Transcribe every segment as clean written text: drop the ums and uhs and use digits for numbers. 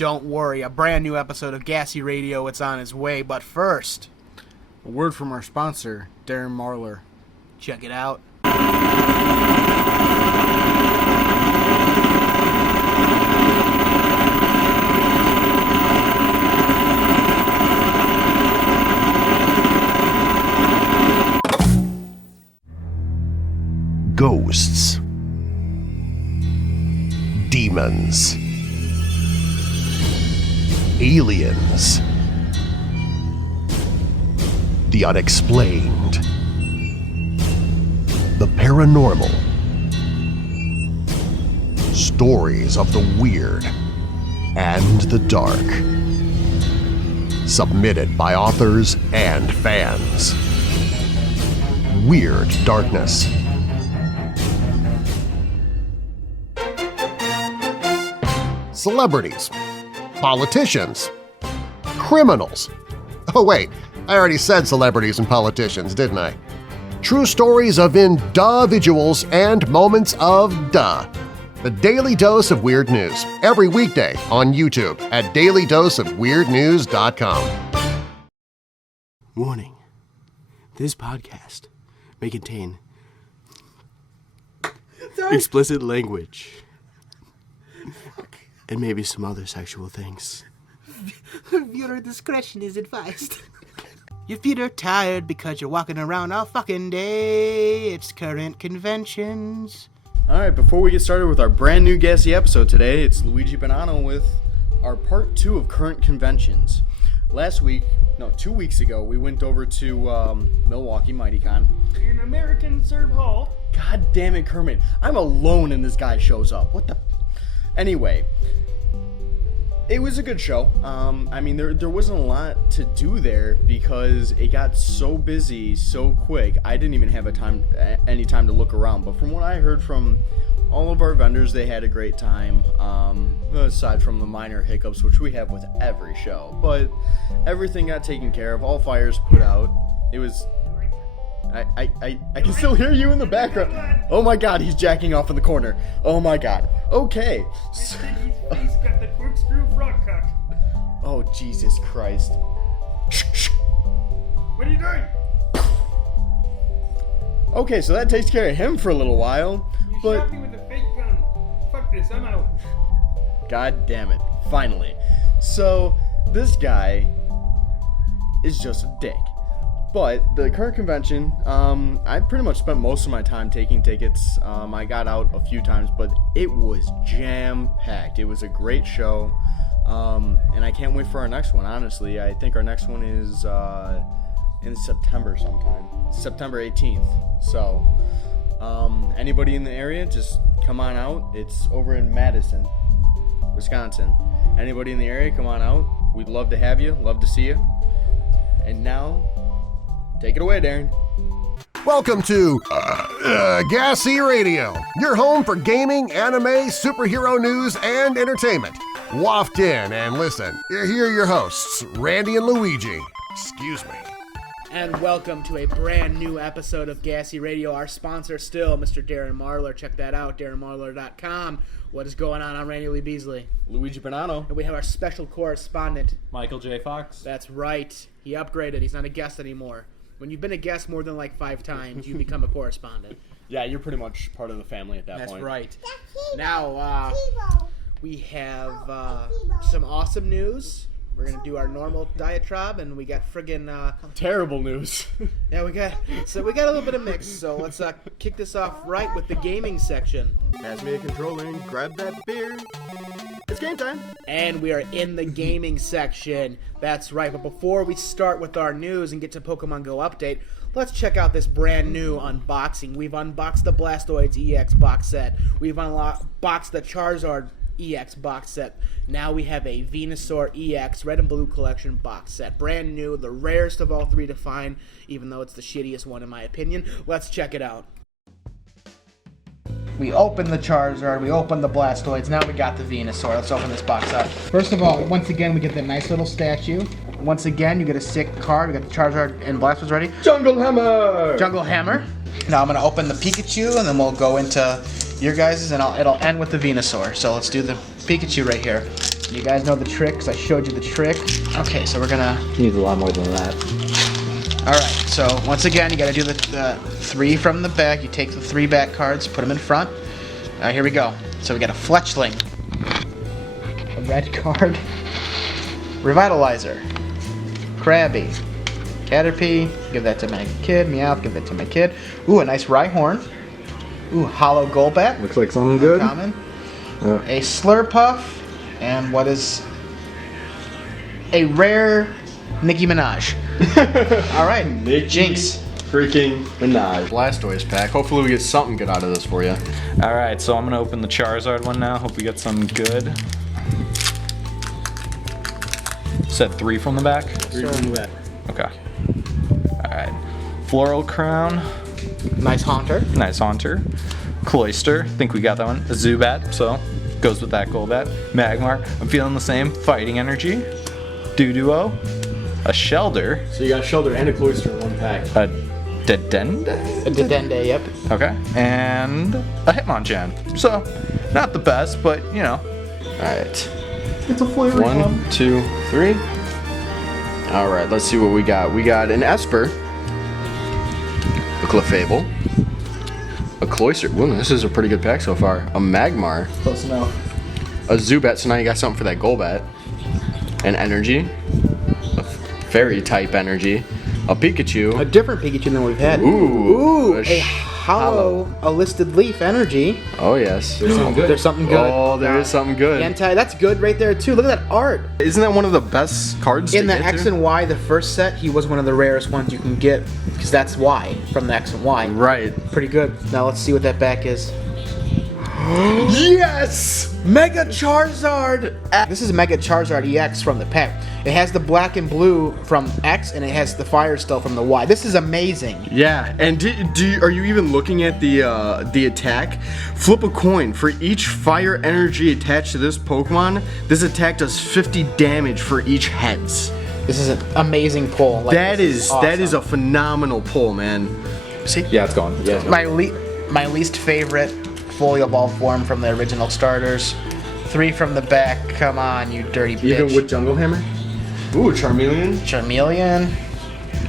don't worry, a brand new episode of G.A.S.E Radio, it's on its way, but first, a word from our sponsor, Darren Marlar. Check it out. Ghosts, demons, aliens, the unexplained, the paranormal, stories of the weird and the dark, submitted by authors and fans. Weird Darkness. Celebrities, politicians, criminals. Oh wait, I already said celebrities and politicians, didn't I? True stories of individuals and moments of duh. The Daily Dose of Weird News, every weekday on YouTube at dailydoseofweirdnews.com. Warning. This podcast may contain explicit language and maybe some other sexual things. Viewer discretion is advised. If you're tired because you're walking around all fucking day, it's current conventions. Alright, before we get started with our brand new G.A.S.E episode today, it's Luigi Bonanno with our part 2 of current conventions. 2 weeks ago, we went over to Milwaukee MightyCon. In American Serve Hall. God damn it, Kermit. I'm alone and this guy shows up. What the... Anyway, it was a good show. There wasn't a lot to do there because it got so busy so quick. I didn't even have any time to look around. But from what I heard from all of our vendors, they had a great time. Aside from the minor hiccups, which we have with every show. But everything got taken care of. All fires put out. It was... I can still hear you in the background. Oh my god, he's jacking off in the corner. Oh my god. Okay. His face got the corkscrew frog cock. Oh, Jesus Christ. What are you doing? Okay, so that takes care of him for a little while. You But shot me with a fake gun. Fuck this, I'm out. God damn it. Finally. So, this guy is just a dick. But the current convention, I pretty much spent most of my time taking tickets. I got out a few times, but it was jam-packed. It was a great show, and I can't wait for our next one, honestly. I think our next one is in September sometime, September 18th. So, anybody in the area, just come on out. It's over in Madison, Wisconsin. Anybody in the area, come on out. We'd love to have you, love to see you. And now... take it away, Darren. Welcome to G.A.S.E Radio, your home for gaming, anime, superhero news, and entertainment. Waft in and listen. Here are your hosts, Randy and Luigi. Excuse me. And welcome to a brand new episode of G.A.S.E Radio. Our sponsor still, Mr. Darren Marlar. Check that out, darrenmarlar.com. What is going on? I'm Randy Lee Beasley. Luigi Bonanno. And we have our special correspondent. Michael J. Fox. That's right. He upgraded. He's not a guest anymore. When you've been a guest more than like 5 times, you become a correspondent. Yeah, you're pretty much part of the family at that point. That's right. Now, we have some awesome news. We're going to do our normal diatribe, and we got friggin' terrible news. Yeah, we got a little bit of mix, so let's kick this off right with the gaming section. Pass me a controller and grab that beer. It's game time. And we are in the gaming section. That's right, but before we start with our news and get to Pokemon Go update, let's check out this brand new unboxing. We've unboxed the Blastoise EX box set. We've unboxed the Charizard EX box set. Now we have a Venusaur EX Red and Blue Collection box set. Brand new, the rarest of all 3 to find, even though it's the shittiest one in my opinion. Let's check it out. We opened the Charizard, we opened the Blastoise, now we got the Venusaur. Let's open this box up. First of all, once again, we get that nice little statue. Once again, you get a sick card. We got the Charizard and Blastoise ready. Jungle Hammer! Jungle Hammer. Now I'm going to open the Pikachu, and then we'll go into your guys', and it'll end with the Venusaur. So let's do the Pikachu right here. You guys know the trick, because I showed you the trick. Okay, so we're gonna... Needs a lot more than that. Alright, so once again, you gotta do the 3 from the back. You take the 3 back cards, put them in front. Alright, here we go. So we got a Fletchling. A red card. Revitalizer. Krabby. Caterpie. Give that to my kid. Meowth. Give that to my kid. Ooh, a nice Rhyhorn. Ooh, Hollow Golbat. Looks like something good. Common. A Slurpuff. And what is... a rare Nicki Minaj. Alright, Jinx. Freaking Minaj. Blastoise pack. Hopefully we get something good out of this for you. Alright, so I'm gonna open the Charizard one now. Hope we get some good. Said 3 from the back? 3 from the back. Okay. Alright. Floral Crown. Nice Haunter. Nice Haunter. Cloyster. Think we got that one. A Zubat, so goes with that Golbat. Magmar. I'm feeling the same. Fighting Energy. Doduo. A Shelder. So you got a Shelder and a Cloyster in one pack. A Dedenne. A Dedenne, yep. Okay. And a Hitmonchan. So, not the best, but you know. Alright. It's a flavor. 1, 2, 3. Alright, let's see what we got. We got an Esper. A Clefable. A Cloyster. Ooh, this is a pretty good pack so far. A Magmar. Close enough. A Zubat, so now you got something for that Golbat. An Energy. A Fairy type Energy. A Pikachu. A different Pikachu than we've had. Ooh. A hollow, a listed leaf energy. Oh, yes. There's something good. Oh, there is something good. That's good right there, too. Look at that art. Isn't that one of the best cards In to the get X to? and Y, the first set, he was one of the rarest ones you can get, because that's Y, from the X and Y. Right. Pretty good. Now let's see what that back is. Yes! Mega Charizard! This is Mega Charizard EX from the pack. It has the black and blue from X, and it has the Fire Steel from the Y. This is amazing. Yeah, and are you even looking at the attack? Flip a coin. For each fire energy attached to this Pokemon, this attack does 50 damage for each heads. This is an amazing pull. Like, that is awesome. a phenomenal pull, man. See? Yeah, it's gone. It's gone. My least favorite fully evolved form from the original starters. 3 from the back. Come on, you dirty bitch. Even with Jungle Hammer? Ooh, Charmeleon. Charmeleon.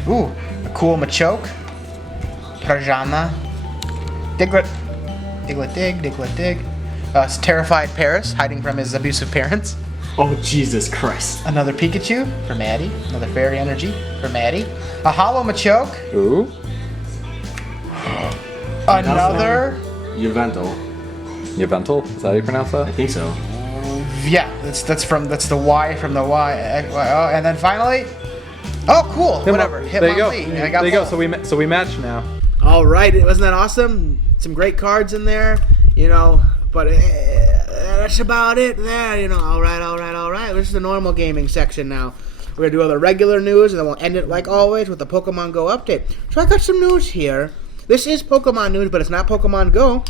Ooh, a cool Machoke. Prajana. Diglett. Diglett Dig. Terrified Paris, hiding from his abusive parents. Oh, Jesus Christ. Another Pikachu for Maddie. Another Fairy Energy for Maddie. A Hollow Machoke. Ooh. Another... Yveltal. Yveltal? Is that how you pronounce I that? think so. Yeah, that's the Y from the Y. And then finally... Oh, cool. Whatever. There you go. Hitmonlee. I got There you go. both. So we match now. All right, wasn't that awesome? Some great cards in there, you know. But that's about it there, you know. All right. This is the normal gaming section now. We're gonna do other regular news, and then we'll end it like always with the Pokemon Go update. So I got some news here. This is Pokemon news, but it's not Pokemon Go.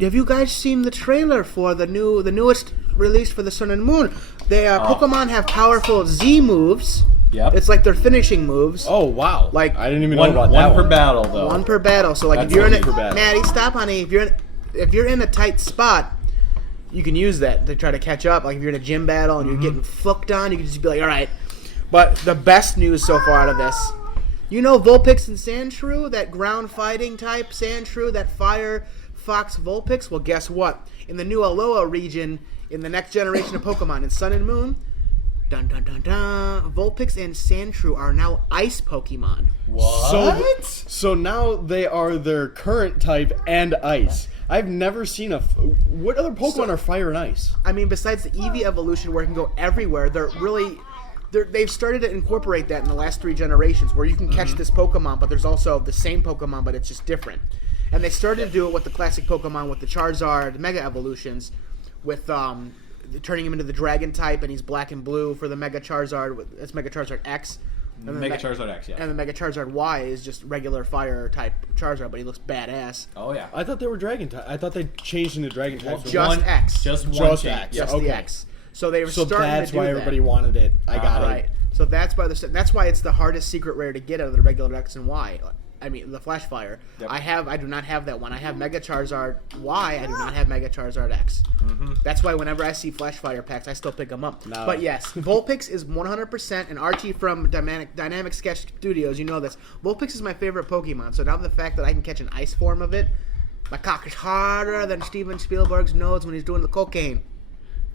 Have you guys seen the trailer for the newest release for the Sun and Moon? Pokemon have powerful Z moves. Yep. It's like their finishing moves. Oh wow! Like I didn't even one know about that per one. battle though. one per battle. So like That's if you're in one per battle. Maddie, stop, honey. If you're in a tight spot, you can use that to try to catch up. Like if you're in a gym battle and you're getting fucked on, you can just be like, all right. But the best news so far out of this, you know, Vulpix and Sandshrew, that ground fighting type Sandshrew, that fire fox Vulpix. Well, guess what? In the new Alola region, in the next generation of Pokemon, in Sun and Moon, dun dun dun dun, Vulpix and Sandshrew are now ice Pokemon. What? So now they are their current type and ice. I've never seen what other Pokemon are fire and ice? I mean, besides the Eevee evolution where it can go everywhere, they've started to incorporate that in the last 3 generations where you can catch this Pokemon, but there's also the same Pokemon, but it's just different. And they started to do it with the classic Pokemon with the Charizard Mega Evolutions, with turning him into the Dragon type, and he's black and blue for the Mega Charizard. It's Mega Charizard X. And then Mega Charizard X, yeah. And the Mega Charizard Y is just regular fire type Charizard, but he looks badass. Oh yeah. I thought they were dragon type. I thought they changed into dragon type. Just X. Just one Just change. X. Just okay. the X. So they were So starting that's to do why that. everybody wanted it. I got Right. it. So that's why it's the hardest secret rare to get out of the regular X and Y. I mean, the Flash Fire. Yep. I do not have that one. I have Mega Charizard Y. I do not have Mega Charizard X. That's why whenever I see Flash Fire packs, I still pick them up. No. But yes, Vulpix is 100%, and Archie from Dynamic Sketch Studios, you know this. Vulpix is my favorite Pokemon, so now the fact that I can catch an ice form of it, my cock is harder than Steven Spielberg's nose when he's doing the cocaine.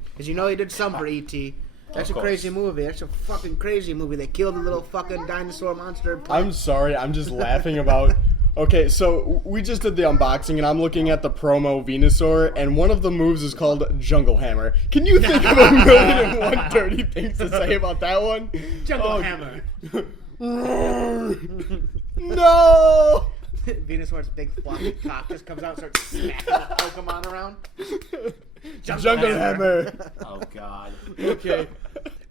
Because you know he did some for E.T. That's a crazy movie. That's a fucking crazy movie. They killed a little fucking dinosaur monster. I'm sorry, I'm just laughing about. Okay, so we just did the unboxing, and I'm looking at the promo Venusaur, and one of the moves is called Jungle Hammer. Can you think of 1,000,001 dirty things to say about that one? Jungle Hammer. No! Venusaur's big floppy cock just comes out and starts smacking the Pokemon around. Jungle Hammer. Oh God. Okay.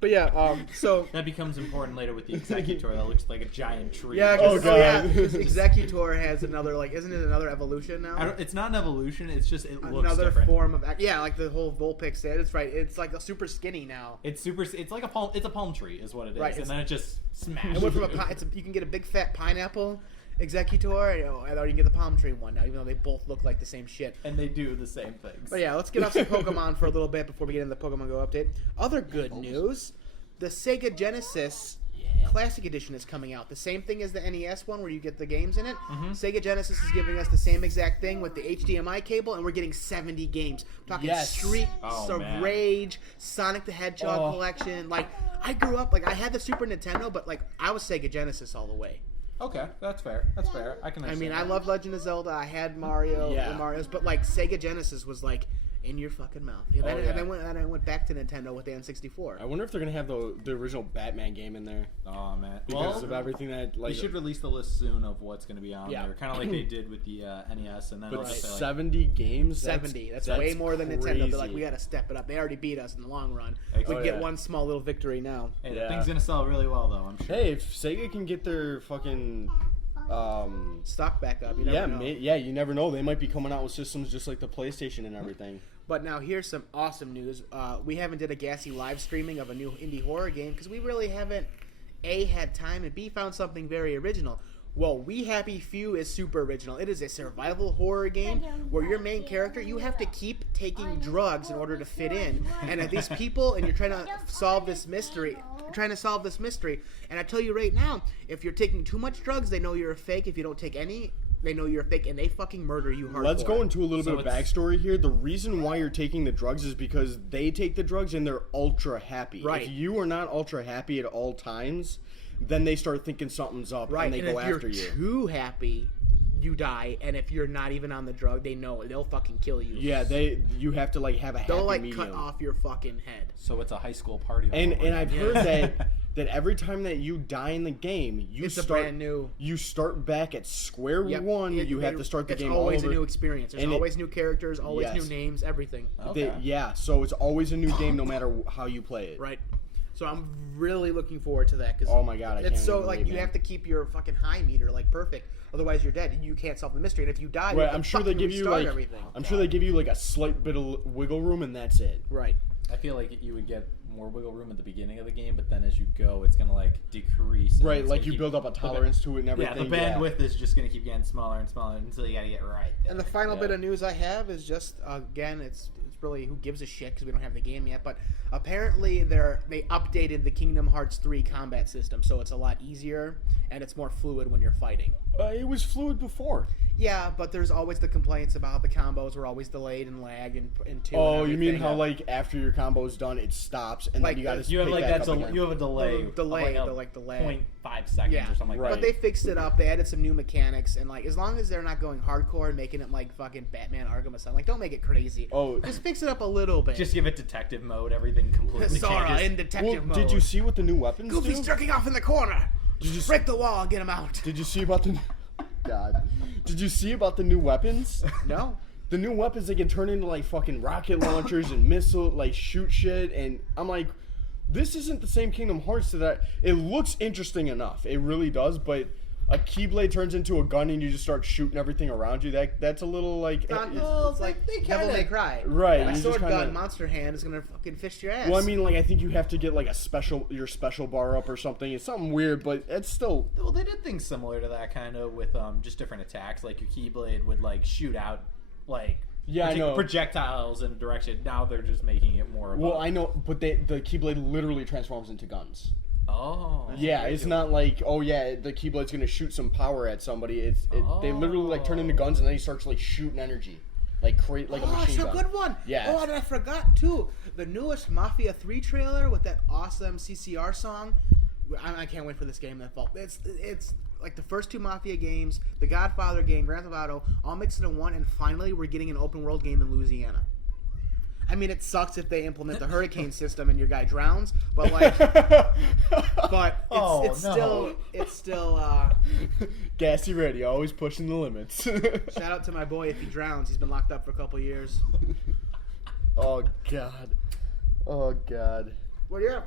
But yeah, so That becomes important later with the Executor that looks like a giant tree. yeah, Oh, cause, God. yeah, 'cause Executor has another isn't it another evolution now? It's not an evolution. It's just it looks Another different. form of like the whole Vulpix. It's right. It's like a super skinny now. It's super. It's like a palm. It's a palm tree, is what it is, Right, and then it just smashes. It went from you can get a big fat pineapple Executor, and then you can get the palm tree one now, even though they both look like the same shit. and they do the same things. But yeah, let's get off some Pokemon for a little bit before we get into the Pokemon Go update. Other good news, the Sega Genesis Classic Edition is coming out. The same thing as the NES one where you get the games in it. Sega Genesis is giving us the same exact thing with the HDMI cable, and we're getting 70 games. We're talking Yes. Streets Oh, of man. Rage, Sonic the Hedgehog collection. Like, I grew up, I had the Super Nintendo, but I was Sega Genesis all the way. Okay, that's fair. That's fair. I can. I mean, understand I that. love Legend of Zelda. I had Mario, Yeah. the Marios, but Sega Genesis was in your fucking mouth. And then, yeah. and I went back to Nintendo with the N64. I wonder if they're gonna have the original Batman game in there Oh man. because of everything that They should release the list soon of what's going to be on Yeah. there, kind of like they did with the NES, and then But it'll just say, 70 games. 70. That's way more than Nintendo. They're like, crazy. we got to step it up. They already beat us in the long run. Oh, We can get yeah. one small little victory now. Hey, Yeah. that thing's gonna sell really well, though. I'm sure. Hey, if Sega can get their fucking Stock back up. You never know. you never know. They might be coming out with systems just like the PlayStation and everything. But now here's some awesome news. We haven't did a G.A.S.E live streaming of a new indie horror game because we really haven't A, had time, and B, found something very original. Well, We Happy Few is super original. It is a survival horror game where your main character, you have to keep taking drugs in order to fit in. And these people, and you're trying to solve this mystery. And I tell you right now, if you're taking too much drugs, they know you're a fake. If you don't take any, they know you're a fake, and they fucking murder you hardcore. Let's go into a little So bit of it's- backstory here. The reason why you're taking the drugs is because they take the drugs and they're ultra happy. Right. If you are not ultra happy at all times, then they start thinking something's up Right, and they and go if after you're you. too happy, you die. And if you're not even on the drug, they know it. They'll fucking kill you. Yeah, you have to have a happy They'll medium. cut off your fucking head. So it's a high school party. all And over I've again. heard that every time that you die in the game, It's a brand new. You start back at square Yep. one. You have to start the game all over. It's always a new experience. There's And always new characters, always Yes. new names, everything. Okay. So it's always a new game no matter how you play it. Right. So I'm really looking forward to that. Cause Oh my God, I it's can't so even like wait, you man. have to keep your fucking high meter perfect. Otherwise, you're dead. You can't solve the mystery. And if you die, you Right, have to I'm sure they fucking give you restart everything. I'm sure they give you a slight bit of wiggle room and that's it. Right. I feel like you would get more wiggle room at the beginning of the game, but then as you go, it's gonna decrease. and Right, it's like gonna you keep- build up a tolerance to it and Yeah, everything. the bandwidth is just gonna keep getting smaller and smaller until you gotta get right there. And the final Yeah. bit of news I have is just again, it's really who gives a shit because we don't have the game yet. But apparently they updated the Kingdom Hearts 3 combat system, so it's a lot easier and it's more fluid when you're fighting. It was fluid before. Yeah, but there's always the complaints about how the combos were always delayed and lagged and two. Oh, and you mean everything. how after your combo's done, it stops and Like then you got to You have pick back up again. you have a delay. Delay, of the lag. 0.5 seconds Yeah, or something like right. But they fixed it up. They added some new mechanics, and as long as they're not going hardcore and making it like fucking Batman Arkham Asylum, don't make it crazy. Oh. Just fix it up a little bit. that. Just give it detective mode. Everything completely Sora changes. in detective mode. Did you see what the new weapons Goofy's do? jerking off in the corner. Did you Break the wall and get him out. Did you see about the God? Did you see about the new weapons? No. The new weapons, they can turn into fucking rocket launchers and missile, shoot shit, and I'm like, this isn't the same Kingdom Hearts that it looks interesting enough. It really does, but a Keyblade turns into a gun and you just start shooting everything around you. That's a little like. It's like they Devil kinda- May Cry. Right, A you just sword kinda- gun, monster hand is gonna fucking fist your ass. Well, I mean, like I think you have to get like your special bar up or something. It's something weird, but it's still. Well, they did things similar to that kind of with just different attacks. Like your Keyblade would like shoot out like I know. projectiles in a direction. Now they're just making it more. Well, I know, but the Keyblade literally transforms into guns. Oh. Yeah, it's not like, oh yeah, the Keyblade's gonna shoot some power at somebody. They literally like turn into guns and then he starts like shooting energy, like create like a machine it's a gun. good one. Yeah. Oh, and I forgot too, the newest Mafia 3 trailer with that awesome CCR song. I can't wait for this game. That fall. It's like the first two Mafia games, the Godfather game, Grand Theft Auto, all mixed in one, and finally we're getting an open world game in Louisiana. I mean, it sucks if they implement the hurricane system and your guy drowns, but like, it's still G.A.S.E ready, always pushing the limits. shout out to my boy if he drowns. He's been locked up for a couple years. Oh god. Well, yeah.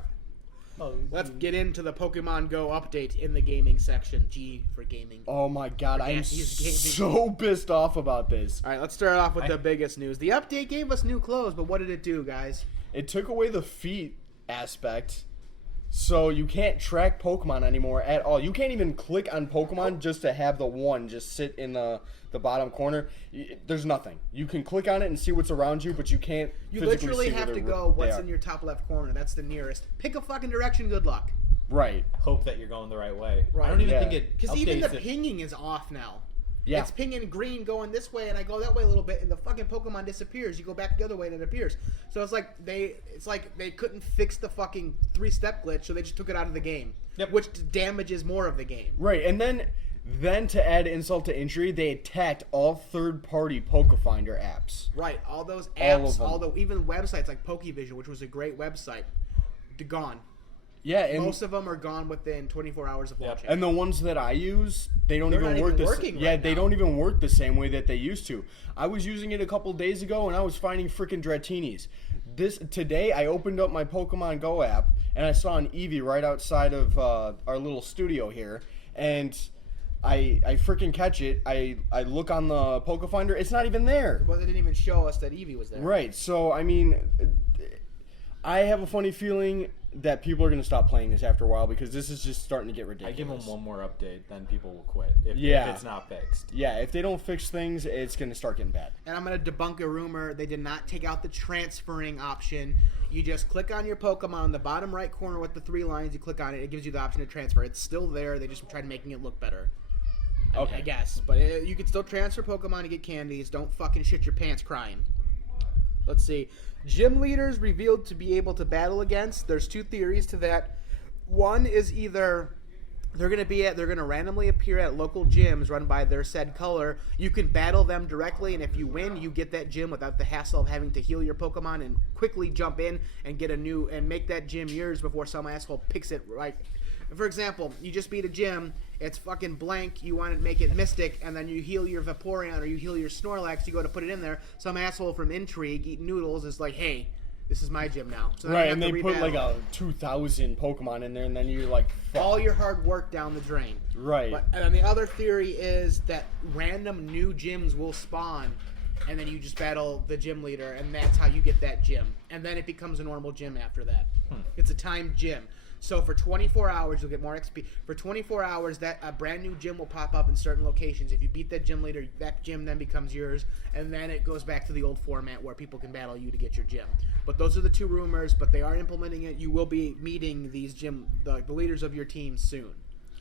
Let's get into the Pokemon Go update in the gaming section. G for gaming. Oh my god, I'm He's gaming. so pissed off about this. All right, let's start off with the biggest news. The update gave us new clothes, but what did it do, guys? It took away the feet aspect, so you can't track Pokemon anymore at all. You can't even click on Pokemon just to have the one just sit in the bottom corner. There's nothing. You can click on it and see what's around you, but you can't. You physically literally see have where to they go what's are. in your top left corner. That's the nearest. Pick a fucking direction. Good luck. Right. Hope that you're going the right way. Right. I don't even Yeah. think it Because even the updates it. pinging is off now. Yeah. It's pinging green going this way, and I go that way a little bit, and the fucking Pokemon disappears. You go back the other way, and it appears. So it's like they couldn't fix the fucking 3-step glitch, so they just took it out of the game, which damages more of the game. Right, and then to add insult to injury, they attacked all third-party Pokefinder apps. Right, all those All apps, of them. even websites like Pokevision, which was a great website, they're gone. Yeah, and Most of them are gone within 24 hours of launching. and the ones that I use, they don't They're even not work even the working yeah, right they now. don't even work the same way that they used to. I was using it a couple days ago and I was finding freaking Dratinis. Today I opened up my Pokemon Go app and I saw an Eevee right outside of our little studio here, and I freaking catch it. I look on the Pokefinder, it's not even there. Well, they didn't even show us that Eevee was there. Right. So I mean, I have a funny feeling that people are going to stop playing this after a while because this is just starting to get I ridiculous. give them one more update, then people will quit. If it's not fixed. Yeah, if they don't fix things, it's going to start getting bad. And I'm going to debunk a rumor. They did not take out the transferring option. You just click on your Pokemon in the bottom right corner with the 3 lines. You click on it. It gives you the option to transfer. It's still there. They just tried making it look better. Okay. I guess. But you can still transfer Pokemon to get candies. Don't fucking shit your pants crying. Let's see. Gym leaders revealed to be able to battle against. There's 2 theories to that. One is either they're going to randomly appear at local gyms run by their said color. You can battle them directly, and if you win, you get that gym without the hassle of having to heal your Pokemon and quickly jump in and get and make that gym yours before some asshole picks it right. For example, you just beat a gym, it's fucking blank, you want to make it Mystic, and then you heal your Vaporeon or you heal your Snorlax, you go to put it in there, some asshole from Intrigue eating noodles is like, hey, this is my gym now. So then Right, you have and to they put like rebattle. a 2,000 Pokemon in there, and then you're like, fuck. All your hard work down the drain. Right. And then the other theory is that random new gyms will spawn, and then you just battle the gym leader, and that's how you get that gym. And then it becomes a normal gym after that. It's a timed gym. So for 24 hours, you'll get more XP. For 24 hours, a brand new gym will pop up in certain locations. If you beat that gym leader, that gym then becomes yours, and then it goes back to the old format where people can battle you to get your gym. But those are the 2 rumors, but they are implementing it. You will be meeting these the leaders of your team soon.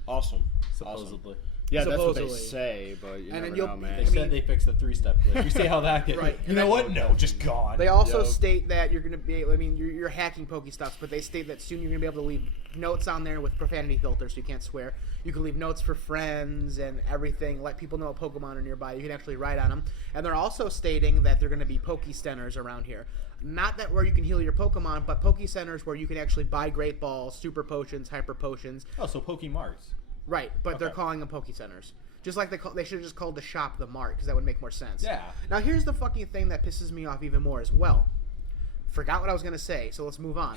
Awesome. Supposedly. Yeah, that's what they Supposedly. say, but you And never then know, They man. I mean- said they fixed the 3-step glitch. You see how that gets. Right. You know what? No, just gone. They also Yep. state that you're going to be, you're hacking Pokestops, but they state that soon you're going to be able to leave notes on there with profanity filters so you can't swear. You can leave notes for friends and everything, let people know what Pokemon are nearby. You can actually write on them. And they're also stating that they're going to be Poke-Centers around here. Not that where you can heal your Pokemon, but Poke-Centers where you can actually buy Great Balls, Super Potions, Hyper Potions. Oh, so Pokemarts. Right, but they're Okay. calling them Poke-Centers. Just like they should have just called the shop the Mart, because that would make more sense. Yeah. Now here's the fucking thing that pisses me off even more as well. Forgot what I was going to say, so let's move on.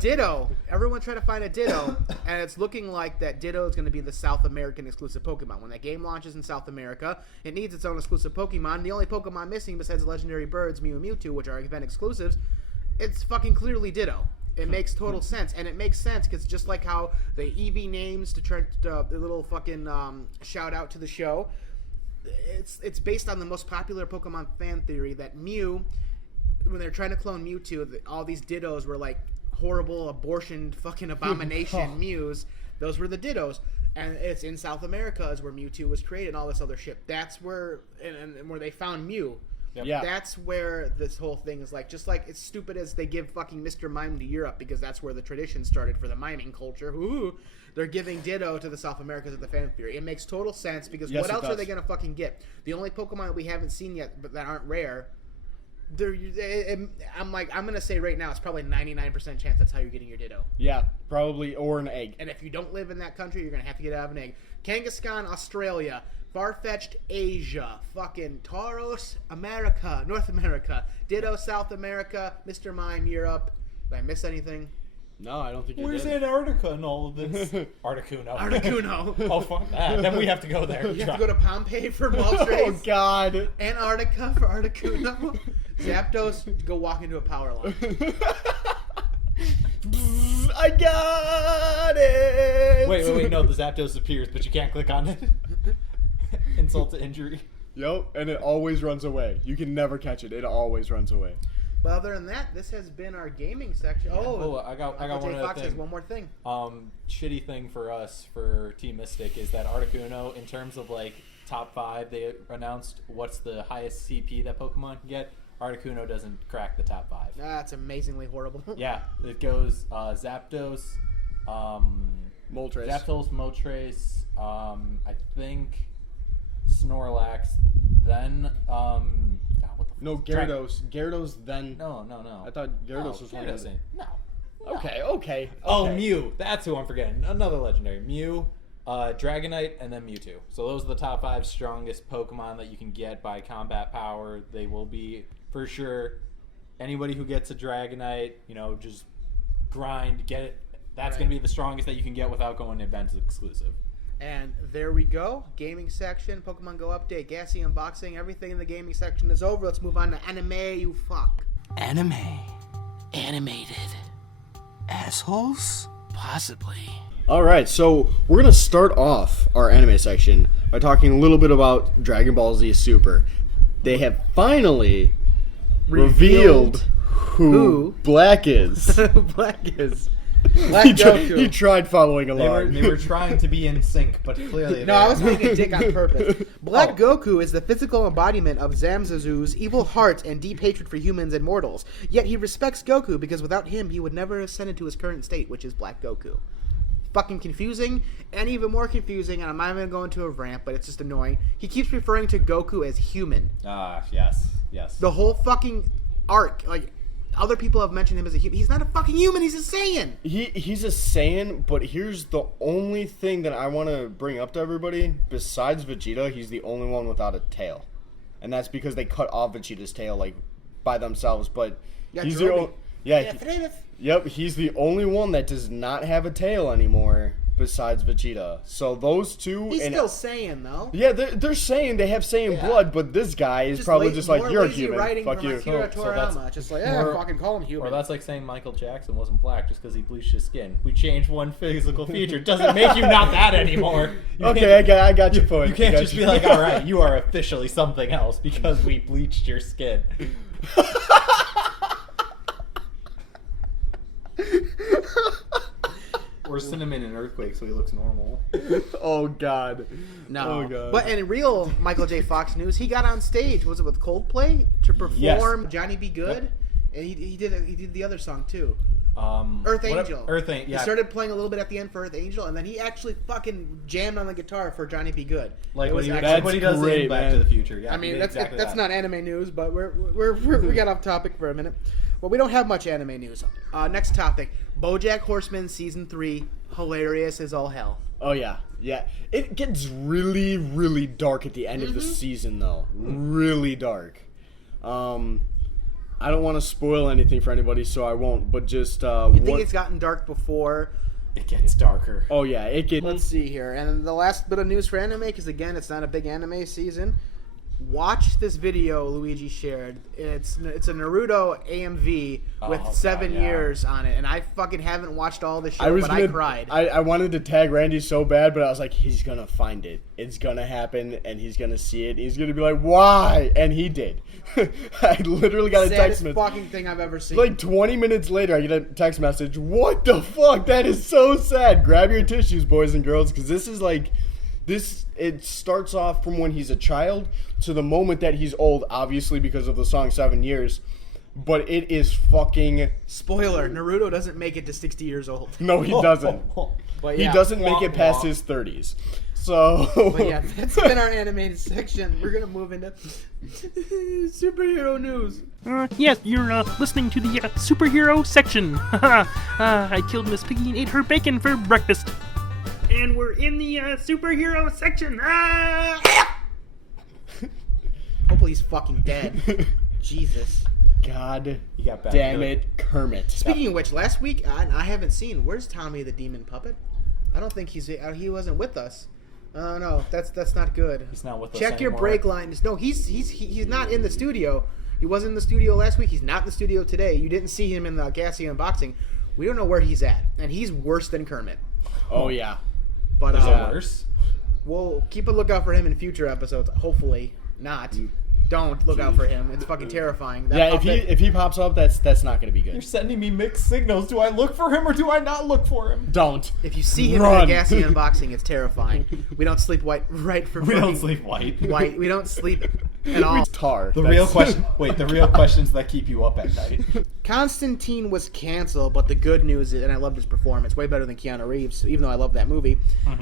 Ditto. Everyone trying to find a Ditto, and it's looking like that Ditto is going to be the South American exclusive Pokemon. When that game launches in South America, it needs its own exclusive Pokemon. The only Pokemon missing besides legendary birds, Mew and Mewtwo, which are event exclusives, it's fucking clearly Ditto. It makes total sense, and it makes sense because just like how the EV names to try the little fucking shout out to the show, it's based on the most popular Pokemon fan theory that Mew, when they're trying to clone Mewtwo, all these Dittos were like horrible abortion fucking abomination Mews. Those were the Dittos, and it's in South America is where Mewtwo was created and all this other shit. That's where and where they found Mew. Yep. Yeah. That's where this whole thing is like, just like it's stupid as they give fucking Mr. Mime to Europe because that's where the tradition started for the miming culture. Ooh, they're giving Ditto to the South Americas of the fan theory. It makes total sense because Yes, what it else are does. they gonna fucking get? The only Pokemon that we haven't seen yet, but that aren't rare. I'm gonna say right now, it's probably 99% chance that's how you're getting your Ditto. Yeah, probably, or an egg. And if you don't live in that country, you're gonna have to get out of an egg. Kangaskhan, Australia. Farfetch'd, Asia. Fucking Tauros, America, North America. Ditto, South America. Mr. Mime, Europe. Did I miss anything? No, I don't think you Where's did. Antarctica in all of this? Articuno. Articuno. Oh, fuck that. Then we have to go there. You have to go to Pompeii for Oh, Moltres. God. Antarctica for Articuno. Zapdos, go walk into a power line. I got it! Wait, no, the Zapdos appears, but you can't click on it. Insult to injury. Yep, and it always runs away. You can never catch it. It always runs away. But other than that, this has been our gaming section. Oh, I got Uncle one J other Fox thing. has one more thing. Shitty thing for us, for Team Mystic, is that Articuno, in terms of like top 5, they announced what's the highest CP that Pokemon can get. Articuno doesn't crack the top 5. That's amazingly horrible. Yeah, it goes Zapdos, Moltres. Zapdos, Moltres, I think Snorlax, then what the No, Gyarados. Gyarados then... No. I thought Gyarados was one of Gyarados the... ain't. No. Okay. Oh, Mew. That's who I'm forgetting. Another legendary. Mew, Dragonite, and then Mewtwo. So those are the top 5 strongest Pokemon that you can get by combat power. They will be, for sure, anybody who gets a Dragonite, just grind, get it. That's going to be the strongest that you can get without going to event exclusive. And there we go. Gaming section, Pokemon Go update, G.A.S.E unboxing, everything in the gaming section is over. Let's move on to anime, you fuck. Anime. Animated. Assholes? Possibly. All right, so we're going to start off our anime section by talking a little bit about Dragon Ball Z Super. They have finally revealed who Black is. Black is. Black Goku. He tried following along. They were trying to be in sync, but clearly No, I was being a dick on purpose. Black Goku is the physical embodiment of Zamzazu's evil heart and deep hatred for humans and mortals. Yet he respects Goku because without him, he would never have ascended to his current state, which is Black Goku. Fucking confusing, and even more confusing, and I'm not even going to go into a rant, but it's just annoying. He keeps referring to Goku as human. Yes. The whole fucking arc, like... Other people have mentioned him as a human. He's not a fucking human. He's a Saiyan. He's a Saiyan, but here's the only thing that I want to bring up to everybody. Besides Vegeta, he's the only one without a tail. And that's because they cut off Vegeta's tail, like, by themselves. But he's the only... Yep, he's the only one that does not have a tail anymore besides Vegeta. So those two... He's still Saiyan, though. Yeah, they're saying they have Saiyan blood, but this guy is probably just like, you're a human. Fuck you. Akira Toriyama. Just like, yeah, fucking call him human. Or that's like saying Michael Jackson wasn't black just because he bleached his skin. We changed one physical feature. Doesn't make you not that anymore. Okay, I got your point. You can't just be like, all right, you are officially something else because we bleached your skin. Or Cinnamon in Earthquake so he looks normal. Oh, God. No. Oh, God. But in real Michael J. Fox news, he got on stage, was it with Coldplay, to perform Johnny Be Good? Yep. And he did the other song, too. Earth Angel. Yeah. He started playing a little bit at the end for Earth Angel, and then he actually fucking jammed on the guitar for Johnny Be Good. Like It what was he actually- does great, in Back man. to the Future. Yeah, I mean, he did that's exactly that's that. not anime news, but we got off topic for a minute. Well, we don't have much anime news. Next topic: BoJack Horseman season 3, hilarious as all hell. Oh, yeah. Yeah. It gets really, really dark at the end of the season, though. Really dark. I don't want to spoil anything for anybody, so I won't. But just You think it's gotten dark before? It gets darker. Oh yeah, it gets. Let's see here. And the last bit of news for anime, because again, it's not a big anime season. Watch this video Luigi shared. It's a Naruto AMV with 7 years on it, and I fucking haven't watched all the show, but I cried. I wanted to tag Randy so bad, but I was like, he's gonna find it. It's gonna happen, and he's gonna see it. He's gonna be like, why? And he did. I literally got a text Saddest message. fucking thing I've ever seen. Like 20 minutes later, I get a text message. What the fuck? That is so sad. Grab your tissues, boys and girls, because this is like. It starts off from when he's a child to the moment that he's old, obviously because of the song 7 years. But it is fucking... Spoiler, Naruto doesn't make it to 60 years old. No, he doesn't. But He yeah. doesn't make it past his 30s. So... But yeah, that's been our animated section. We're going to move into superhero news. Yes, you're listening to the superhero section. I killed Miss Piggy and ate her bacon for breakfast. And we're in the superhero section. Hopefully he's fucking dead. Jesus. God You got back damn to it, Kermit. Speaking of which, last week, I haven't seen, where's Tommy the Demon Puppet? I don't think he wasn't with us. No, that's not good. He's not with us Check your anymore. break lines. No, he's not in the studio. He wasn't in the studio last week. He's not in the studio today. You didn't see him in the G.A.S.E unboxing. We don't know where he's at, and he's worse than Kermit. Oh, yeah. But Is it worse? we'll keep a lookout for him in future episodes. Hopefully not. Don't look out for him. It's fucking terrifying. That Yeah, puppet- if he pops up, that's not going to be You're good. sending me mixed signals. Do I look for him or do I not look for him? Don't. If you see him Run. in a G.A.S.E unboxing, it's terrifying. We don't sleep right for We don't fucking sleep white. white. We don't sleep at all. Tar. The real question. Wait, the real questions that keep you up at night. Constantine was canceled, but the good news is, and I loved his performance, way better than Keanu Reeves, even though I love that movie.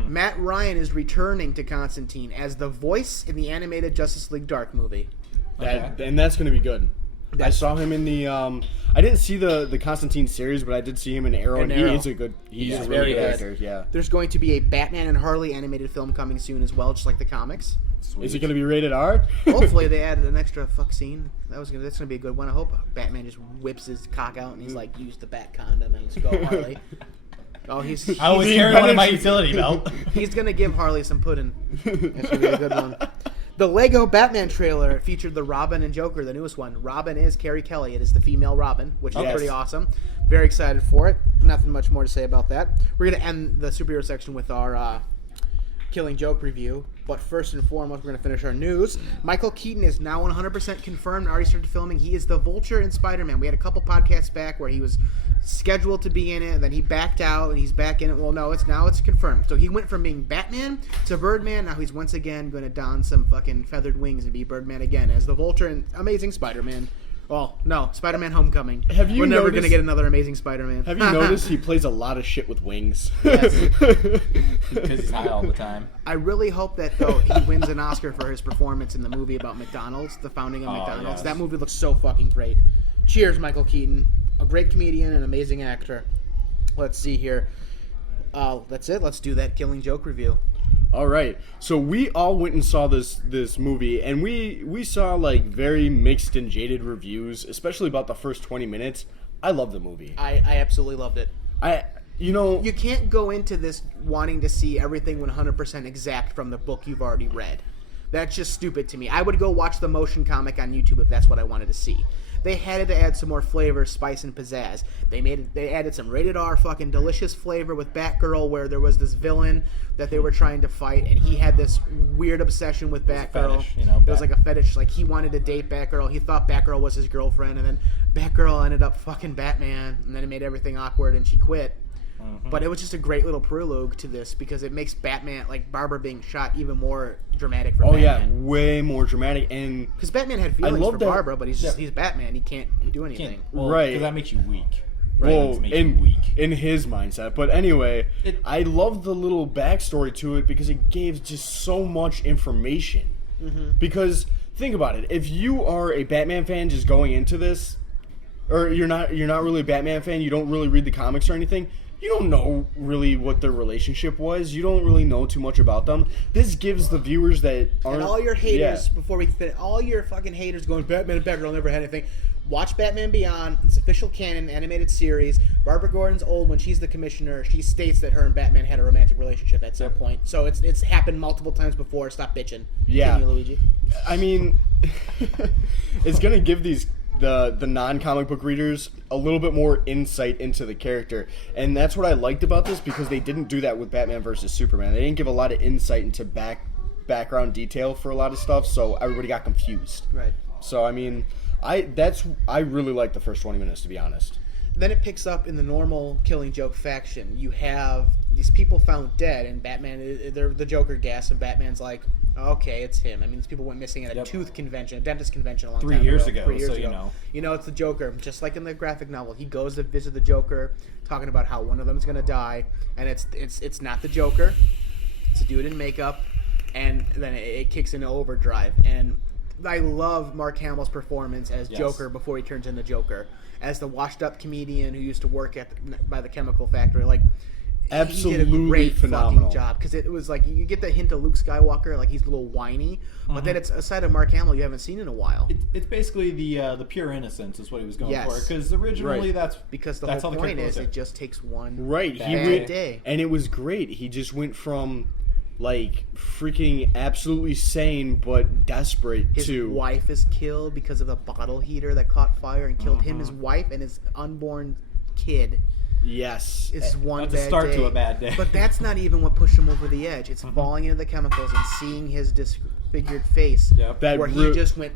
Matt Ryan is returning to Constantine as the voice in the animated Justice League Dark movie. And that's going to be good. I saw him in the I didn't see the Constantine series, but I did see him in Arrow, and Arrow. he's a He's really very good good. actor. Yeah. There's going to be a Batman and Harley animated film coming soon as well, just like the comics. Is it going to be rated R? Hopefully they added an extra fuck scene. That's gonna be a good one. I hope Batman just whips his cock out and he's like, use the bat condom and let's go Harley. Oh, he's I always The carry one in my invention- utility belt. he's gonna give Harley some pudding. That's gonna be a good one. The Lego Batman trailer featured the Robin and Joker, the newest one. Robin is Carrie Kelly. It is the female Robin, which is Yes. pretty awesome. Very excited for it. Nothing much more to say about that. We're going to end the superhero section with our Killing Joke review. But first and foremost, we're going to finish our news. Michael Keaton is now 100% confirmed, already started filming. He is the Vulture in Spider-Man. We had a couple podcasts back where he was scheduled to be in it, then he backed out, and he's back in it. Well, no, it's confirmed. So he went from being Batman to Birdman. Now he's once again going to don some fucking feathered wings and be Birdman again as the Vulture in Amazing Spider-Man. Well, no, Spider-Man Homecoming. Have you We're never noticed- going to get another Amazing Spider-Man. Have you noticed he plays a lot of shit with wings? Yes. Because he's high all the time. I really hope that, though, he wins an Oscar for his performance in the movie about McDonald's, the founding of McDonald's. yes. That movie looks so fucking great. Cheers, Michael Keaton. A great comedian and amazing actor. Let's see here. That's it. Let's do that Killing Joke review. All right. So we all went and saw this movie, and we saw like very mixed and jaded reviews, especially about the first 20 minutes. I love the movie. I absolutely loved it. You can't go into this wanting to see everything 100% exact from the book you've already read. That's just stupid to me. I would go watch the motion comic on YouTube if that's what I wanted to see. They had to add some more flavor, spice, and pizzazz. They added some rated R fucking delicious flavor with Batgirl, where there was this villain that they were trying to fight, and he had this weird obsession with Batgirl. fetish, you know, It was like a fetish. Like, he wanted to date Batgirl. He thought Batgirl was his girlfriend, and then Batgirl ended up fucking Batman, and then it made everything awkward, and she quit. But it was just a great little prelude to this because it makes Batman, like Barbara being shot, even more dramatic for Oh yeah, Batman. way more dramatic and Because Batman had feelings love for that- Barbara, but he's Batman. He can't do anything. Can't, well, Right. Because that makes you weak. well, Violence makes you weak. in his mindset. But anyway, I love the little backstory to it because it gave just so much information. Because think about it, if you are a Batman fan just going into this, or you're not really a Batman fan, you don't really read the comics or anything, you don't know really what their relationship was. You don't really know too much about them. This gives the viewers that aren't... And all your haters, Yeah. before we finish, all your fucking haters going, Batman and Batgirl never had anything. Watch Batman Beyond. It's official canon, animated series. Barbara Gordon's old. When she's the commissioner, she states that her and Batman had a romantic relationship at some point. So it's happened multiple times before. Stop bitching. Yeah. Continue, Luigi. I mean, it's going to give the non-comic book readers a little bit more insight into the character. And that's what I liked about this, because they didn't do that with Batman versus Superman. They didn't give a lot of insight into background detail for a lot of stuff, so everybody got confused. Right. So, I mean, I really liked the first 20 minutes, to be honest. Then it picks up in the normal Killing Joke faction. You have these people found dead, and Batman, they're the Joker guess, and Batman's like, okay, it's him. I mean, these people went missing at a tooth convention, a dentist convention a long 3 time years ago. ago, 3 years so ago. you know. You know, it's the Joker. Just like in the graphic novel, he goes to visit the Joker, talking about how one of them's going to die, and it's not the Joker. It's a dude in makeup, and then it kicks into overdrive. And I love Mark Hamill's performance as Joker before he turns into Joker. As the washed-up comedian who used to work by the chemical factory, like, Absolutely he did a great phenomenal fucking job, because it was like you get the hint of Luke Skywalker, like he's a little whiny, but then it's a side of Mark Hamill you haven't seen in a while. It's basically the pure innocence is what he was going Yes. for, because originally that's Because the that's whole how point character is was. it just takes one Right, bad day. and it was great. He just went from, like, freaking absolutely sane but desperate His to... wife is killed because of a bottle heater that caught fire and killed him, his wife, and his unborn kid. Yes. It's one That's a bad start day. to a bad day. But that's not even what pushed him over the edge. It's falling into the chemicals and seeing his disfigured face, Yep. That where he ru- just went.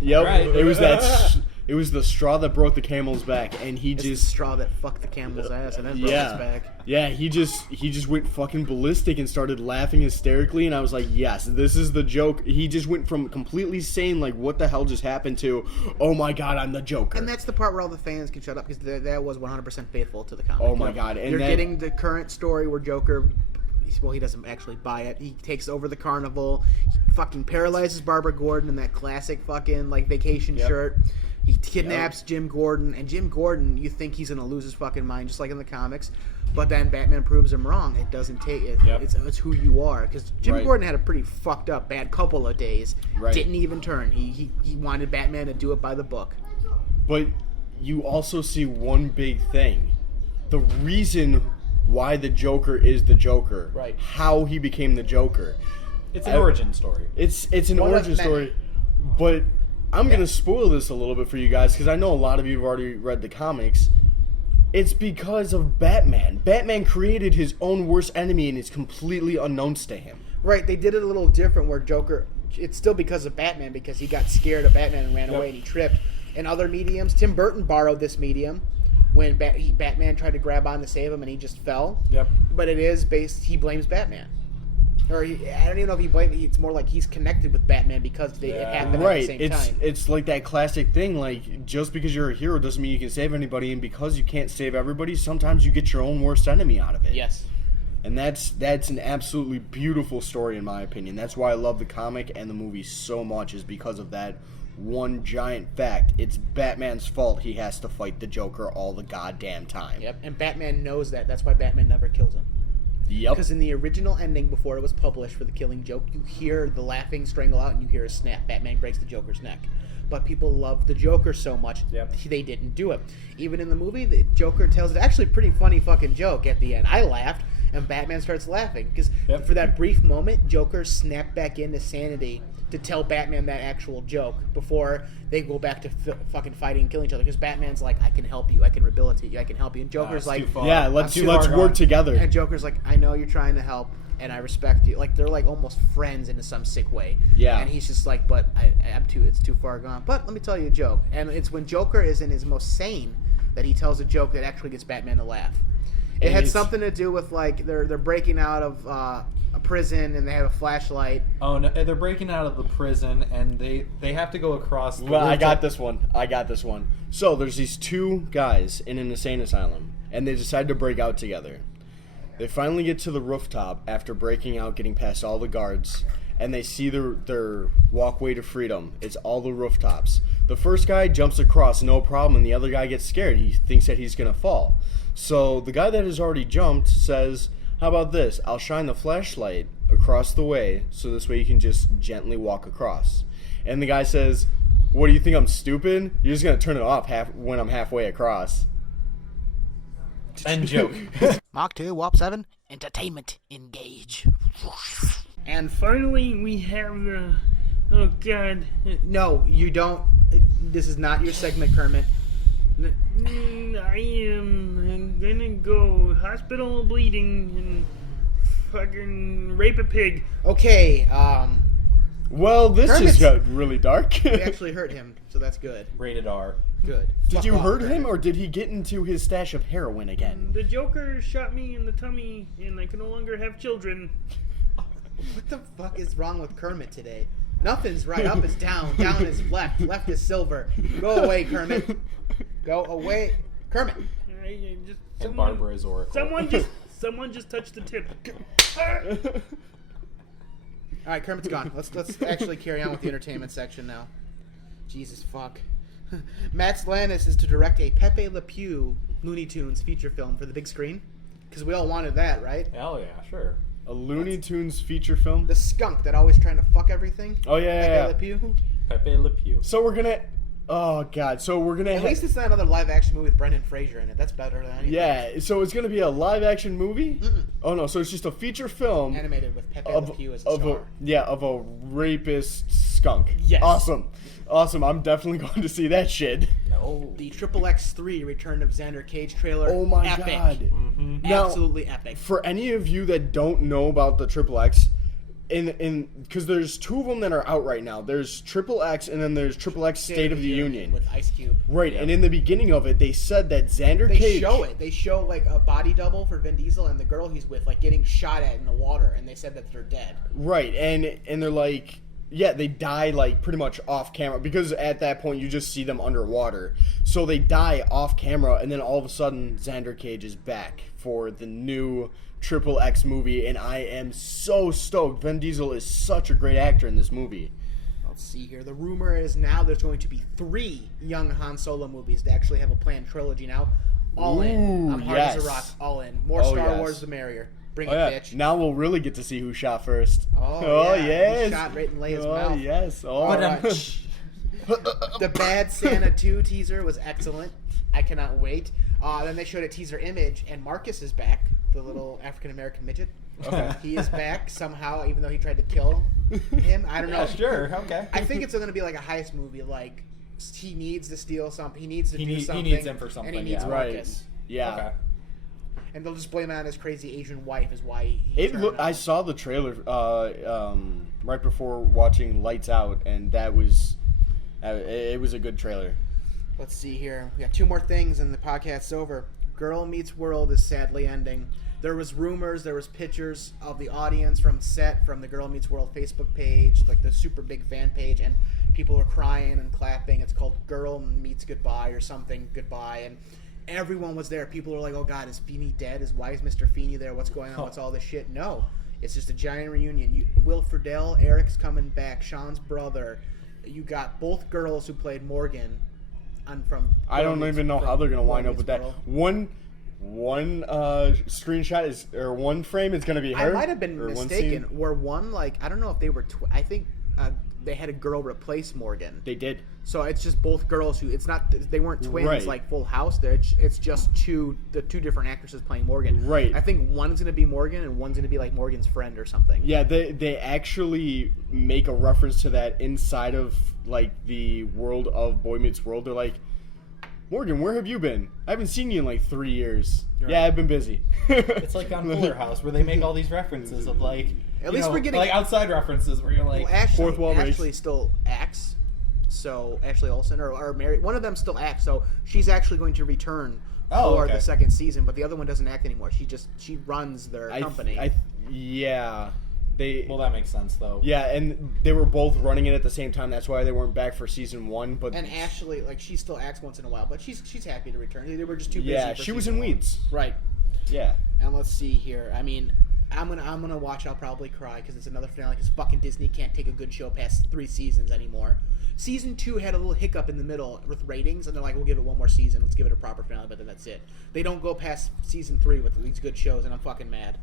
Yep. Right. It was that... It was the straw that broke the camel's back, and he It's the just... straw that fucked the camel's ass and then broke Yeah. his back. Yeah, he just went fucking ballistic and started laughing hysterically, and I was like, yes, this is the joke. He just went from completely sane, like, what the hell just happened, to, oh my god, I'm the Joker. And that's the part where all the fans can shut up, because that was 100% faithful to the comic. Oh my god. And You're that- getting the current story where Joker, well, he doesn't actually buy it. He takes over the carnival, he fucking paralyzes Barbara Gordon in that classic fucking, like, vacation shirt. He kidnaps Jim Gordon, and Jim Gordon, you think he's gonna lose his fucking mind, just like in the comics, but then Batman proves him wrong. It doesn't take it. Yep. It's who you are, because Jim Right. Gordon had a pretty fucked up bad couple of days. Right. Didn't even turn. He wanted Batman to do it by the book. But you also see one big thing. The reason why the Joker is the Joker. Right. How he became the Joker. It's an origin story. It's an One of origin many. story. But I'm going to spoil this a little bit for you guys, because I know a lot of you have already read the comics. It's because of Batman. Batman created his own worst enemy, and it's completely unknowns to him. Right, they did it a little different where Joker, it's still because of Batman, because he got scared of Batman and ran away and he tripped. In other mediums, Tim Burton borrowed this medium when Batman tried to grab on to save him and he just fell. Yep. But it is based, he blames Batman. Or I don't even know if he blames, it's more like he's connected with Batman because it happened at the Right. same time. It's like that classic thing, like, just because you're a hero doesn't mean you can save anybody, and because you can't save everybody, sometimes you get your own worst enemy out of it. Yes. And that's an absolutely beautiful story, in my opinion. That's why I love the comic and the movie so much, is because of that one giant fact. It's Batman's fault he has to fight the Joker all the goddamn time. Yep, and Batman knows that. That's why Batman never kills him. Yep. Because in the original ending, before it was published for The Killing Joke, you hear the laughing strangle out and you hear a snap. Batman breaks the Joker's neck. But people love the Joker so much, they didn't do it. Even in the movie, the Joker tells it actually pretty funny fucking joke at the end. I laughed, and Batman starts laughing. Because for that brief moment, Joker snapped back into sanity to tell Batman that actual joke before they go back to fucking fighting and killing each other. Because Batman's like, I can help you, I can rehabilitate you, I can help you. And Joker's like, yeah, let's too far work gone. together. and Joker's like, I know you're trying to help, and I respect you. Like, they're like almost friends in some sick way. Yeah. And he's just like, but it's too far gone. But let me tell you a joke. And it's when Joker is in his most sane that he tells a joke that actually gets Batman to laugh. It And had it's- something to do with, like, they're breaking out of a prison and they have a flashlight. Oh no, they're breaking out of the prison and they have to go across the Well, I got rooftop. this one. So there's these two guys in an insane asylum, and they decide to break out together. They finally get to the rooftop after breaking out, getting past all the guards, and they see their walkway to freedom. It's all the rooftops. The first guy jumps across, no problem, and the other guy gets scared. He thinks that he's going to fall. So the guy that has already jumped says, how about this? I'll shine the flashlight across the way, so this way you can just gently walk across. And the guy says, what do you think, I'm stupid? You're just going to turn it off when I'm halfway across. End joke. Mach 2, Warp 7, entertainment, engage. And Finally, we have the. Oh God. no, you don't. This is not your segment, Kermit. I am gonna go hospital bleeding and fucking rape a pig. Okay, Well, this Kermit's- just got really dark. we actually hurt him, so that's good. Rated R. Good. Did Fuck you off, hurt Kermit. him, or did he get into his stash of heroin again? The Joker shot me in the tummy, and I can no longer have children. What the fuck is wrong with Kermit today? Nothing's right. Up is down. Down is left. Left is silver. Go away, Kermit. Go away, Kermit. I just And Barbara is Oracle. someone just touched the tip. All right, Kermit's gone. Let's actually carry on with the entertainment section now. Jesus fuck. Matt Lannis is to direct a Pepe Le Pew Looney Tunes feature film for the big screen, because we all wanted that, right? Hell yeah, sure. A Looney Tunes feature film? The skunk that always trying to fuck everything. Oh, yeah, Pepe yeah, Le yeah. Pew. Pepe Le Pew. So we're gonna... Oh, God. So we're gonna... At least it's not another live action movie with Brendan Fraser in it. That's better than anything. Yeah, so it's gonna be a live-action movie? Oh, no, so it's just a feature film Animated with Pepe Le Pew as the star. of a rapist skunk. Yes. Awesome. I'm definitely going to see that shit. No. The X-3 Return of Xander Cage trailer. Oh, my Epic. God. Now, Absolutely epic. for any of you that don't know about the XXX, because there's two of them that are out right now. There's XXX and then there's XXX State of the Union. with Ice Cube. Right, and in the beginning of it, they said that Xander They Cage... show it. They show like a body double for Vin Diesel and the girl he's with, like getting shot at in the water, and they said that they're dead. Right, and they're like... Yeah, they die like pretty much off camera, because at that point you just see them underwater. So they die off camera, and then all of a sudden Xander Cage is back for the new XXX movie, and I am so stoked. Vin Diesel is such a great actor in this movie. Let's see here. The rumor is now there's going to be 3 young Han Solo movies to actually have a planned trilogy now. All in. Ooh, I'm hard as yes. a rock. All in. More Oh, Star yes. Wars, the merrier. Bring Oh it, yeah, bitch. now we'll really get to see who shot first. Oh, yeah. yes. He shot right in Leia's oh mouth. yes. Oh, All right. The Bad Santa 2 teaser was excellent. I cannot wait. Then they showed a teaser image, and Marcus is back, the little African-American midget. Okay. He is back somehow, even though he tried to kill him. I don't know. Yeah, sure. Okay. I think it's going to be like a heist movie. Like, he needs to steal something. He needs to do something. He needs him for something. And he needs yeah. Right. Marcus. Yeah. Okay. And they'll just blame it on his crazy Asian wife is why he turned on I him. saw the trailer right before watching Lights Out, and that was it was a good trailer. Let's see here. We got 2 more things and the podcast's over. Girl Meets World is sadly ending. There was rumors, there was pictures of the audience from set from the Girl Meets World Facebook page, like the super big fan page, and people were crying and clapping. It's called Girl Meets Goodbye or something, Goodbye, and everyone was there. People were like, oh God, is Feeney dead? Why is Mr. Feeney there? What's going on? What's all this shit? No. It's just a giant reunion. Will Friedle, Eric's coming back, Sean's brother. You got both girls who played Morgan from I don't Girl Meets- even know how from they're gonna wind Girl up with Meets that. World. One screenshot is, or one frame is gonna be her. I might have been or one mistaken. scene. Where one, like, I don't know if they were. I think they had a girl replace Morgan. They did. So it's just both girls who. It's not. They weren't twins Right. like Full House. It's just the two different actresses playing Morgan. Right. I think one's gonna be Morgan and one's gonna be like Morgan's friend or something. Yeah, they actually make a reference to that inside of like the world of Boy Meets World. They're like, Morgan, where have you been? I haven't seen you in like 3 years. Right. Yeah, I've been busy. It's like on Fuller House where they make all these references of like. At least we're getting like outside references where you're like. Well, Ashley, Fourth wall breaks. Ashley still acts. So Ashley Olsen or Mary, one of them still acts. So she's actually going to return for okay. the second season, but the other one doesn't act anymore. She runs their company. Yeah, they. Well, that makes sense though. Yeah, and they were both running it at the same time. That's why they weren't back for season 1. But And Ashley, like, she still acts once in a while, but she's happy to return. They were just too busy. yeah, for she was season in one. Weeds. Right. Yeah. And let's see here. I mean, I'm gonna watch. I'll probably cry because it's another finale. Because fucking Disney can't take a good show past 3 seasons anymore. Season 2 had a little hiccup in the middle with ratings, and they're like, "We'll give it one more season. Let's give it a proper finale." But then that's it. They don't go past season 3 with these good shows, and I'm fucking mad.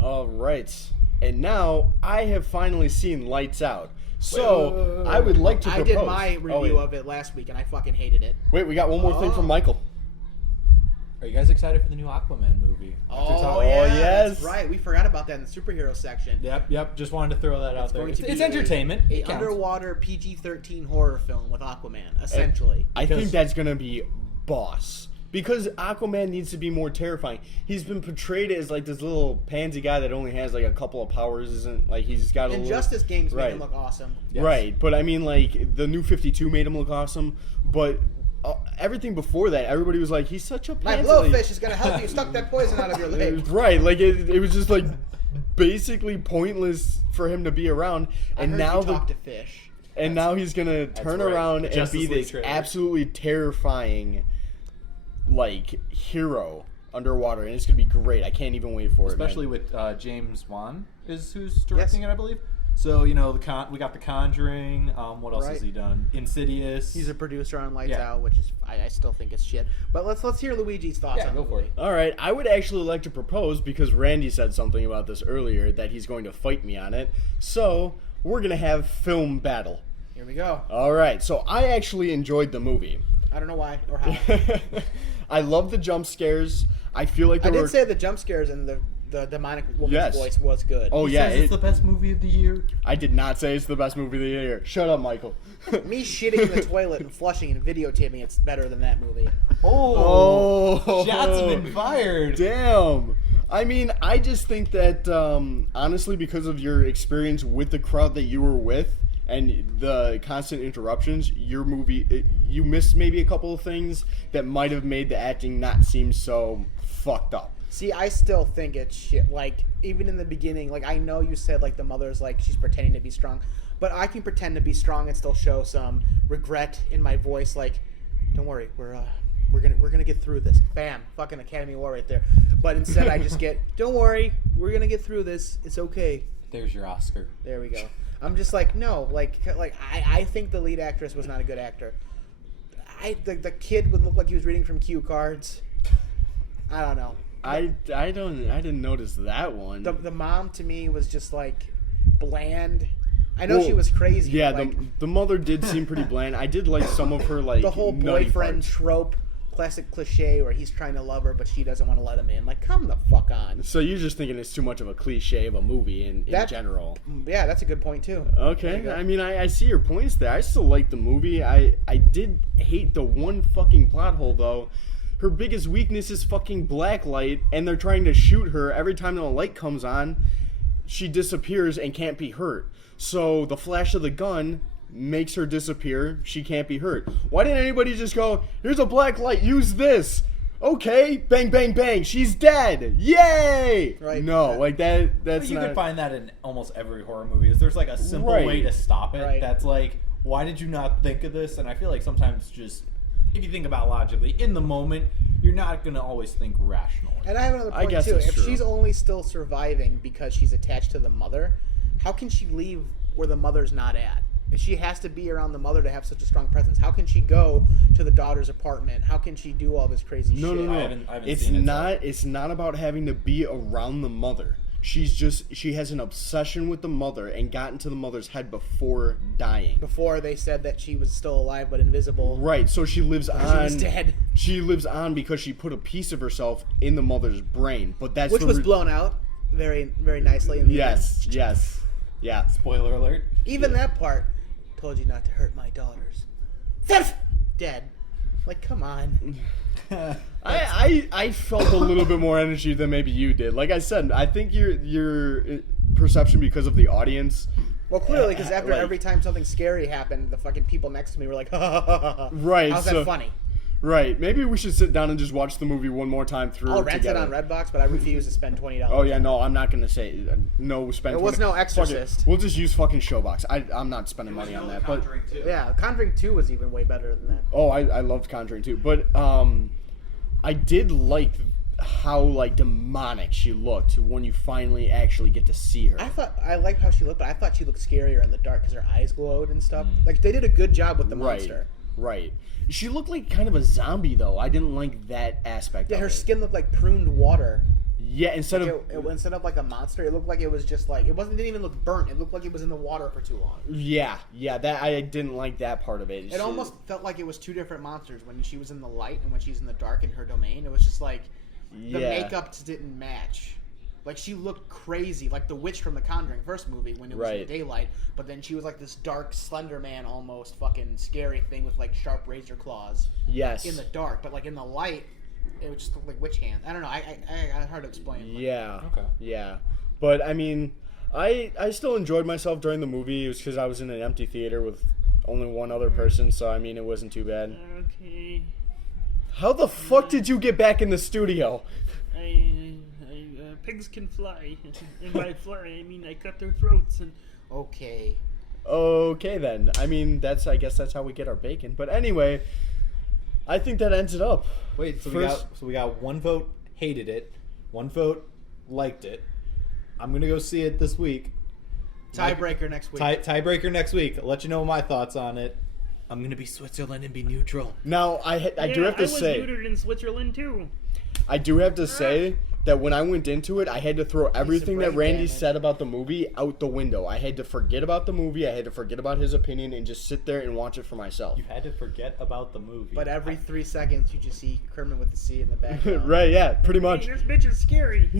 All right, and now I have finally seen Lights Out. So I would like to I propose. did my review of it last week, and I fucking hated it. Wait, we got one more thing from Michael. Are you guys excited for the new Aquaman movie? Yes. That's right. We forgot about that in the superhero section. Yep. Just wanted to throw that out there. going to It's be entertainment. A It counts. underwater PG-13 horror film with Aquaman, essentially. I think that's gonna be boss because Aquaman needs to be more terrifying. He's been portrayed as like this little pansy guy that only has like a couple of powers. Isn't like he's got a little Injustice Games made Right. him look awesome. Yes. Right, but I mean, like, the new 52 made him look awesome, but everything before that, everybody was like, he's such a My pansy. blowfish is going to help you suck that poison out of your leg. Right, like, it was just, like, basically pointless for him to be around, and now talk to fish. now he's gonna turn right. around The and Justice be League this trailer. absolutely terrifying, like, hero underwater, and it's gonna be great. I can't even wait for Especially it, man. with James Wan is who's directing it, I believe. So we got The Conjuring. What else Right. has he done? Insidious. He's a producer on Lights Yeah. Out, which is I still think is shit. But let's hear Luigi's thoughts on go the for movie. it. All right, I would actually like to propose, because Randy said something about this earlier, that he's going to fight me on it. So, we're going to have film battle. Here we go. All right, so I actually enjoyed the movie. I don't know why or how. I love the jump scares. I feel like I there were... did say the jump scares and the demonic woman's Yes. voice was good. Oh, He yeah. says it's the best movie of the year. I did not say it's the best movie of the year. Shut up, Michael. Me shitting in the toilet and flushing and videotaping it's better than that movie. Oh. Shots have been fired. Damn. I mean, I just think that, honestly, because of your experience with the crowd that you were with and the constant interruptions, your movie, you missed maybe a couple of things that might have made the acting not seem so fucked up. See, I still think it's shit. Like, even in the beginning, like, I know you said, like, the mother's, like, she's pretending to be strong. But I can pretend to be strong and still show some regret in my voice. Like, don't worry, we're gonna get through this. Bam, fucking Academy Award right there. But instead, I just get, don't worry, we're gonna get through this. It's okay. There's your Oscar. There we go. I'm just like, no, like I think the lead actress was not a good actor. The kid would look like he was reading from cue cards. I don't know. I didn't notice that one. The mom to me was just like bland. I know Well, she was crazy. Yeah, but, like, the mother did seem pretty bland. I did like some of her like the whole nutty boyfriend parts. trope, classic cliche where he's trying to love her but she doesn't want to let him in. Like, come the fuck on. So you're just thinking it's too much of a cliche of a movie in general. Yeah, that's a good point too. Okay, I mean, I see your points there. I still like the movie. I did hate the one fucking plot hole, though. Her biggest weakness is fucking black light, and they're trying to shoot her. Every time the light comes on, she disappears and can't be hurt. So the flash of the gun makes her disappear. She can't be hurt. Why didn't anybody just go, here's a black light, use this? Okay, bang, bang, bang, she's dead. Yay! Right. No, like that's You not... can find that in almost every horror movie. There's like a simple Right. way to stop it. Right. That's like, why did you not think of this? And I feel like sometimes just, if you think about it logically, in the moment, you're not going to always think rationally. And I have another point guess too. that's If true. she's only still surviving because she's attached to the mother, how can she leave where the mother's not at? If she has to be around the mother to have such a strong presence, how can she go to the daughter's apartment? How can she do all this crazy shit? No. I haven't It's seen it, not. It's not about having to be around the mother. She has an obsession with the mother and got into the mother's head before dying. Before they said that she was still alive but invisible. Right. So she lives on. She was dead. She lives on because she put a piece of herself in the mother's brain. But that's Which was blown out very, very nicely in the end. Yes. Yeah. Spoiler alert. Even that part. Told you not to hurt my daughters. Dead. Like, come on. I felt a little bit more energy than maybe you did. Like I said, I think your perception because of the audience. Well, clearly, because after Like- every time something scary happened, the fucking people next to me were like, ha ha ha ha ha. Right, How's so- that funny? Right. Maybe we should sit down and just watch the movie one more time through I'll rent together. it on Redbox, but I refuse to spend $20. Oh yeah, no, I'm not gonna say no. Spend. There was 20 no fuck it. Exorcist. We'll just use fucking Showbox. I'm not spending money on that. But Yeah, Conjuring 2 was even way better than that. oh, I loved Conjuring too. But I did like how like demonic she looked when you finally actually get to see her. I liked how she looked, but I thought she looked scarier in the dark because her eyes glowed and stuff. Like they did a good job with the monster. Right. She looked like kind of a zombie though. I didn't like that aspect. Yeah, of her it. skin looked like pruned water. Yeah, instead of like a monster, it looked like it was just like didn't even look burnt. It looked like it was in the water for too long. Yeah, that I didn't like that part of it. It almost felt like it was two different monsters when she was in the light and when she's in the dark in her domain. It was just like the makeup didn't match. Like she looked crazy, like the witch from the Conjuring first movie when it was in the daylight. But then she was like this dark Slender Man, almost fucking scary thing with like sharp razor claws. Yes. In the dark, but like in the light, it would just look like witch hands. I don't know. I hard to explain. Yeah. Okay. Yeah, but I mean, I still enjoyed myself during the movie. It was because I was in an empty theater with only one other person, so I mean, it wasn't too bad. Okay. How the fuck did you get back in the studio? Pigs can fly, and by fly I mean I cut their throats. And Okay. Okay then. I mean, I guess that's how we get our bacon. But anyway, I think that ends it up. Wait, so we got one vote hated it, one vote liked it. I'm gonna go see it this week. Tiebreaker next week. Tiebreaker next week. I'll let you know my thoughts on it. I'm gonna be Switzerland and be neutral. Now I do have to say, I was neutered in Switzerland too. I do have to say that when I went into it, I had to throw everything that Randy said about the movie out the window. I had to forget about the movie. I had to forget about his opinion and just sit there and watch it for myself. You had to forget about the movie. But every 3 seconds, you just see Kermit with the C in the background. Right? Yeah, pretty much. Hey, this bitch is scary.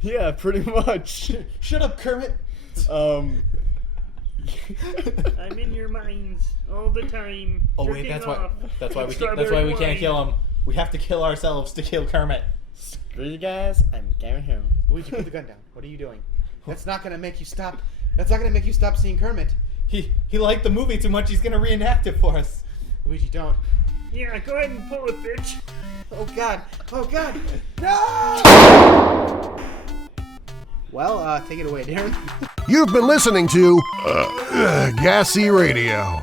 Yeah, pretty much. Shut up, Kermit. I'm in your minds all the time. Oh wait, jerking that's off. why we Strawberry can't wine. kill him. We have to kill ourselves to kill Kermit. Screw you guys. I'm going home. Luigi, put the gun down. What are you doing? That's not gonna make you stop. That's not gonna make you stop seeing Kermit. He liked the movie too much. He's gonna reenact it for us. Luigi, don't. Yeah, go ahead and pull it, bitch. Oh God! Oh God! No! Well, take it away, Darren. You've been listening to G.A.S.E Radio.